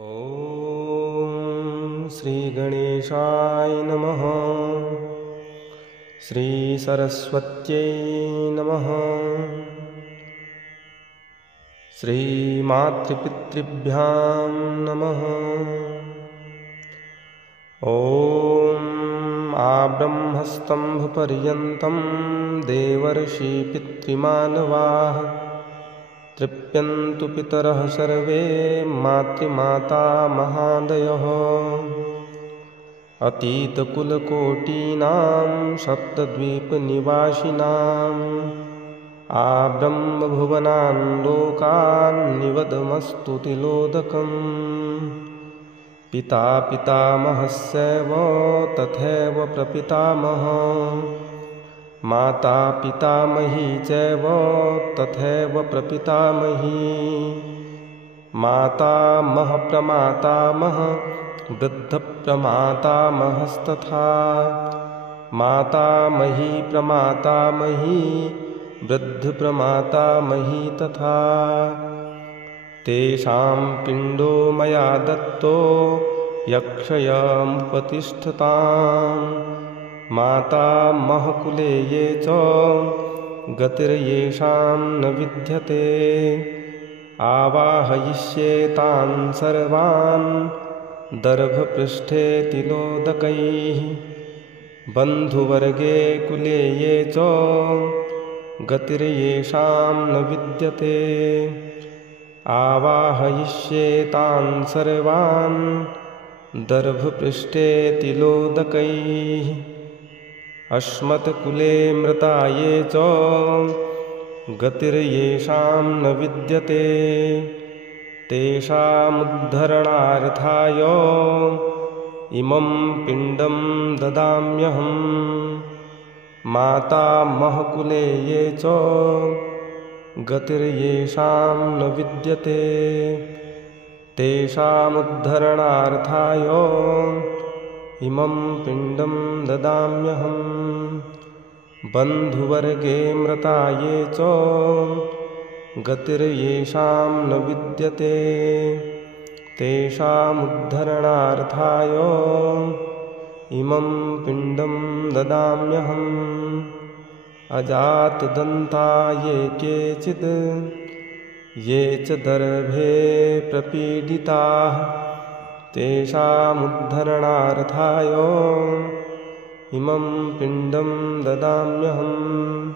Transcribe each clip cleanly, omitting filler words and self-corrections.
ॐ श्रीगणेशाय नमः। श्रीसरस्वत्यै नमः। श्रीमातृपितृभ्यां नमः। ॐ आब्रह्मस्तम्भपर्यन्तं देवर्षिपितृमानवाः तृप्यन्तु पितरः सर्वे मातृमाता महादयः। अतीतकुलकोटीनां सप्तद्वीपनिवासिनाम् आब्रह्मभुवनान् लोकान् निवदमस्तु तिलोदकम्। पिता पितामहस्यैव तथैव प्रपितामहः माता पितामही चैव तथैव प्रपितामही। मातामह प्रमातामह वृद्धप्रमातामहस्तथा मातामही प्रमातामही वृद्धप्रमातामही तथा। तेषां पिण्डो मया दत्तो यक्षयमुपतिष्ठताम्। मातामहकुले ये च गतिर्येषां न विद्यते। आवाहयिष्ये तान् सर्वान् दर्भपृष्ठे तिलोदकैः। बन्धुवर्गे कुले ये च गतिर्येषां न विद्यते। आवाहयिष्ये तान् सर्वान् दर्भपृष्ठे तिलोदकैः। अस्मत्कुले मृता ये च गतिर्येषां न विद्यते। तेषामुद्धरणार्थाय इमं पिण्डं ददाम्यहम्। मातामहकुले ये च गतिर्येषां न विद्यते। तेषामुद्धरणार्थाय इमं पिण्डं ददाम्यहम्। बन्धुवर्गे मृता ये च गतिर्येषां न विद्यते। तेषामुद्धरणार्थाय इमं पिण्डं ददाम्यहम्। अजातदन्ता ये केचिद् ये च दर्भे प्रपीडिताः तेषामुद्धरणार्थाय इमं पिण्डं ददाम्यहम्।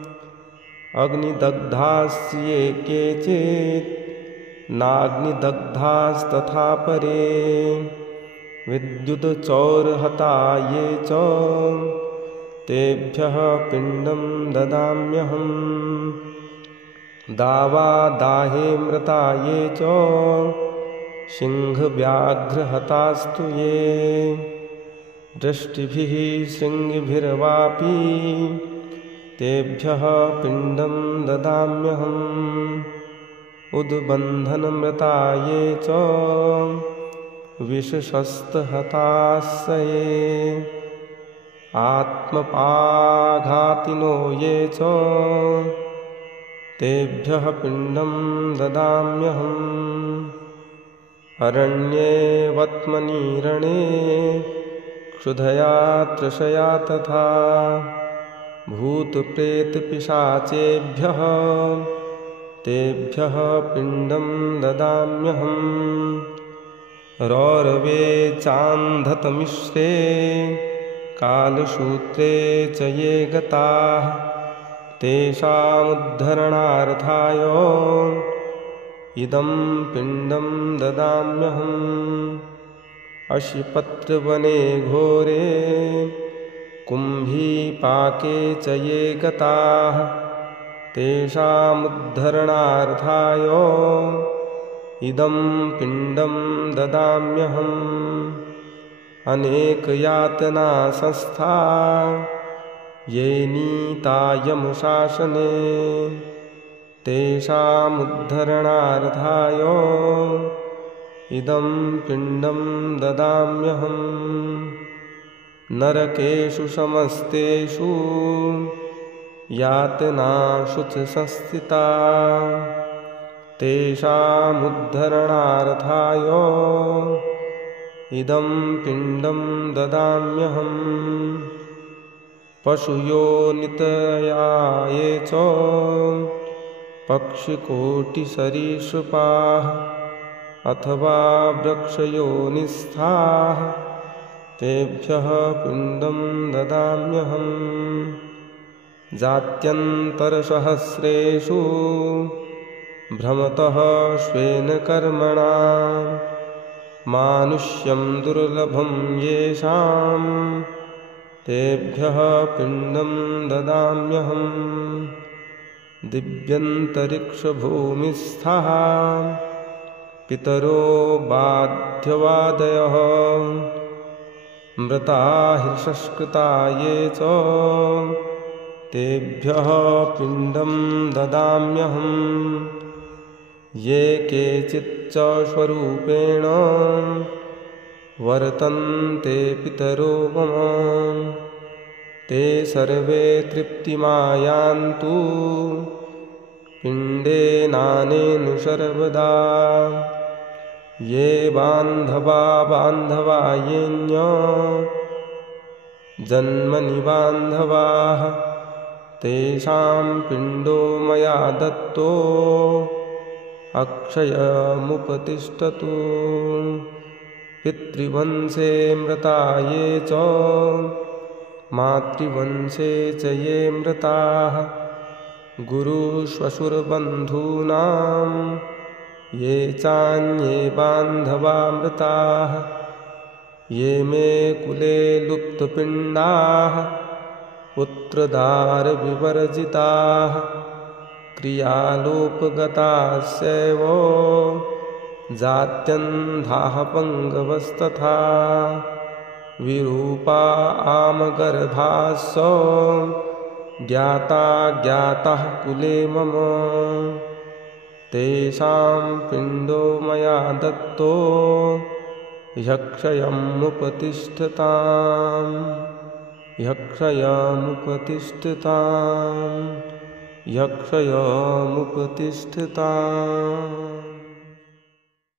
अग्निदग्धास्ये केचित् नाग्निदग्धास्तथा परे। विद्युच्चौर्हता ये च तेभ्यः पिण्डं ददाम्यहम्। दावादाहे मृता ये च सिंहव्याघ्रहतास्तु ये। दृष्टिभिः शृङ्गिभिर्वापि तेभ्यः पिण्डं ददाम्यहम्। उद्बन्धनमृता ये च विषशस्त्रहतास्स ये। आत्मपाघातिनो ये च तेभ्यः पिण्डं ददाम्यहम्। अरण्ये वत्मनि क्षुधया तृषया तथा भूतप्रेतपिशाचेभ्यः तेभ्यः पिण्डं ददाम्यहम्। रौरवे चान्धतमिश्रे कालसूत्रे च ये गताः तेषामुद्धरणार्थाय इदं पिण्डं ददाम्यहम्। अशिपत्रवने घोरे कुम्भीपाके च ये गताः तेषामुद्धरणार्थाय इदं पिण्डं ददाम्यहम्। अनेकयातना संस्था ये नीता यमशासने तेषामुद्धरणार्थाय इदं पिण्डं ददाम्यहम्। नरकेषु समस्तेषु यातनाषु च संस्थिता तेषामुद्धरणार्थाय इदं पिण्डं ददाम्यहम् पशुयोनितया ये च पक्षिकोटिसरीसृपाः अथवा वृक्षयोनिस्थाः तेभ्यः पिण्डं ददाम्यहम् जात्यन्तरसहस्रेषु भ्रमतः स्वेन कर्मणा मानुष्यं दुर्लभं येषां तेभ्यः पिण्डं ददाम्यहम् दिव्यन्तरिक्षभूमिस्थः पितरो बाध्यवादयः मृता ह्यसंस्कृता ये च तेभ्यः पिण्डं ददाम्यहम् ये केचिच्च स्वरूपेण वर्तन्ते पितरो मम ते सर्वे तृप्तिमायान्तु पिण्डेनानेनु सर्वदा ये बान्धवा येऽन्य जन्मनि बान्धवाः तेषां पिण्डो मया दत्तो अक्षयमुपतिष्ठतु पितृवंशे मृता ये च मातृवंशे च ये मृताः गुरुश्वशुरबन्धूनां ये चान्ये बान्धवा मृताः ये मे कुले लुप्तपिण्डाः पुत्रदारविवर्जिताः क्रियालोपगतास्यैव जात्यन्धाः पङ्गवस्तथा विरूपा आमगर्भास्स ज्ञाताः कुले मम तेषां पिण्डो मया दत्तो यक्षयमुपतिष्ठताम्